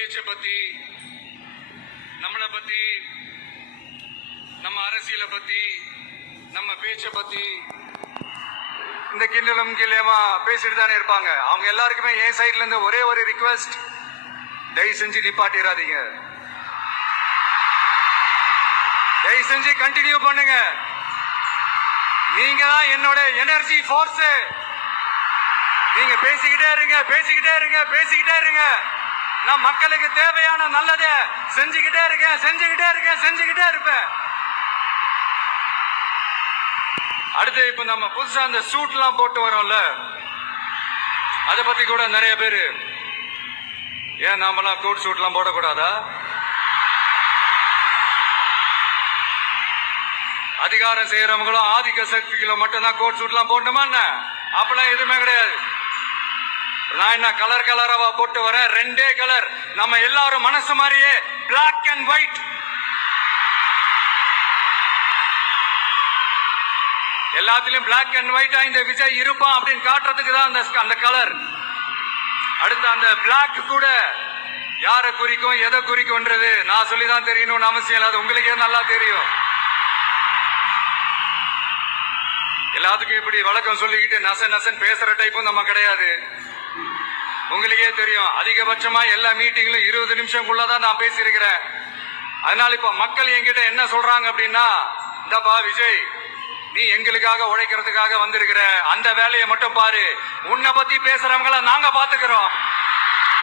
பேச்சை பத்தி, நம்மளை பத்தி, நம்ம அரசியலை பத்தி, நம்ம பேச்சை பத்தி இந்த கிண்டலும் கிளியமா பேசிட்டு தானே இருப்பாங்க. அவங்க எல்லாருக்குமே என் சைட்ல இருந்து ஒரே ஒரு ரிக்வெஸ்ட், தயவு செஞ்சு நிப்பாட்டிடாதீங்க. தயவு செஞ்சு கண்டினியூ பண்ணுங்க. நீங்க தான் என்னோட எனர்ஜி ஃபோர்ஸ். நீங்க பேசிக்கிட்டே இருங்க, பேசிக்கிட்டே இருங்க, பேசிக்கிட்டே இருங்க. நான் மக்களுக்கு தேவையான நல்லதை செஞ்சுக்கிட்டே இருக்கேன், செஞ்சுக்கிட்டே இருக்கேன், செஞ்சுக்கிட்டே இருப்பேன். அடுத்து இப்ப நம்ம புதுசா அந்த சூட் எல்லாம் போட்டு வரோம்ல, அதை பத்தி கூட நிறைய பேரு, ஏன் நாமெல்லாம் கோட் சூட் எல்லாம் போடக்கூடாதா? அதிகாரம் செய்யறவங்களும் ஆதிக்க சக்திகளும் மட்டும்தான் கோட் சூட் எல்லாம் போடணுமா என்ன? அப்பெல்லாம் எதுவுமே கிடையாது. நான் என்ன கலர் கலராவா போட்டு வரேன்? ரெண்டே கலர், நம்ம எல்லாரும் மனசு மாதிரியே பிளாக் அண்ட் ஒயிட். எல்லாத்திலும் பிளாக் அண்ட் ஒயிட்டா இந்த விஜய் இருப்பான் அப்படின்னு காட்டுறதுக்கு தான் அந்த கலர். அடுத்து அந்த பிளாக் கூட யாரை குறிக்கும், எதை குறிக்கும்ன்றது நான் சொல்லிதான் தெரியணும்னு அவசியம் இல்லை. அது உங்களுக்கே நல்லா தெரியும். எல்லாத்துக்கும் இப்படி வழக்கம் சொல்லிக்கிட்டு நச நசன் பேசுற டைப்பும் நம்ம கிடையாது. உங்களுக்கே தெரியும், அதிகபட்சமா எல்லா மீட்டிங்லும் 20 நிமிஷம்குள்ளதான் நான் பேசியிருக்கிறேன். அதனால இப்ப மக்கள் என்கிட்ட என்ன சொல்றாங்க அப்படின்னா, இந்தப்பா விஜய், நீ எங்களுக்காக உழைக்கிறதுக்காக வந்திருக்கிற, அந்த வேலையை மட்டும் பாரு, உன்னை பத்தி பேசுறவங்கள நாங்க பாத்துக்கிறோம்.